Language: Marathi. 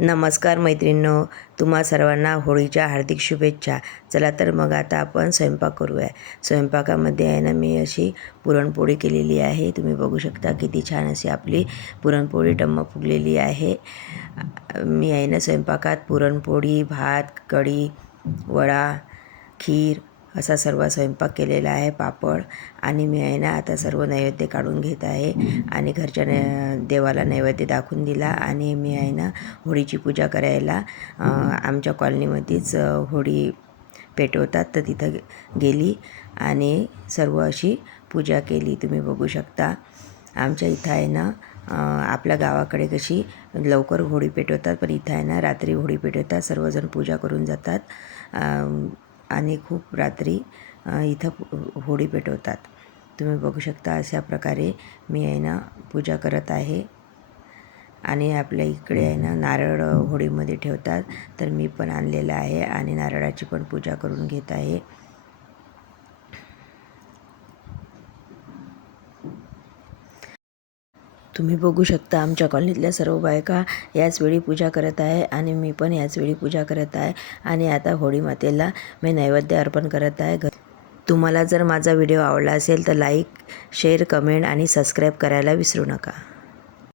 नमस्कार मैत्रिणींनो, तुम्हा सर्वांना होळीच्या हार्दिक शुभेच्छा। चला तर मग आता आपण स्वयंपाक करूया। स्वयंपाकामध्ये आहे ना मी अशी पुरणपोळी केलेली आहे। तुम्ही बघू शकता किती छान अशी आपली पुरणपोळी टम्म फुगलेली आहे। मी आहे ना स्वयंपाकात पुरणपोळी, भात, कढी, वडा, खीर असा सर्व स्वयंपाक केलेला आहे, पापड। आणि मी आहे ना आता सर्व नैवेद्य काढून घेत आहे आणि घरच्या देवाला नैवेद्य दाखवून दिला। आणि मी आहे ना होळीची पूजा करायला आमच्या कॉलनीमध्येच होळी पेटवतात तर तिथं गेली आणि सर्व अशी पूजा केली। तुम्ही बघू शकता आमच्या इथं आहे ना आपल्या गावाकडे कशी लवकर होळी पेटवतात, पण इथं आहे ना रात्री होळी पेटवतात। सर्वजण पूजा करून जातात आणि खूप रात्री इथं होळी पेटवतात। तुम्ही बघू शकता अशा प्रकारे मी आहे ना पूजा करत आहे। आणि आपल्या इकडे आहे ना नारळ होळीमध्ये ठेवतात, तर मी पण आणलेलं आहे आणि नारळाची पण पूजा करून घेत आहे। तुम्ही बघू शकता आमच्या कॉलनीतल्या सर्व बायका याच वेळी पूजा करत आहे आणि मी पण याच वेळी पूजा करत आहे। आणि आता होळी मातेला मी नैवेद्य अर्पण करत आहे। तुम्हाला जर माझा व्हिडिओ आवडला असेल तर लाईक, शेअर, कमेंट आणि सबस्क्राईब करायला विसरू नका।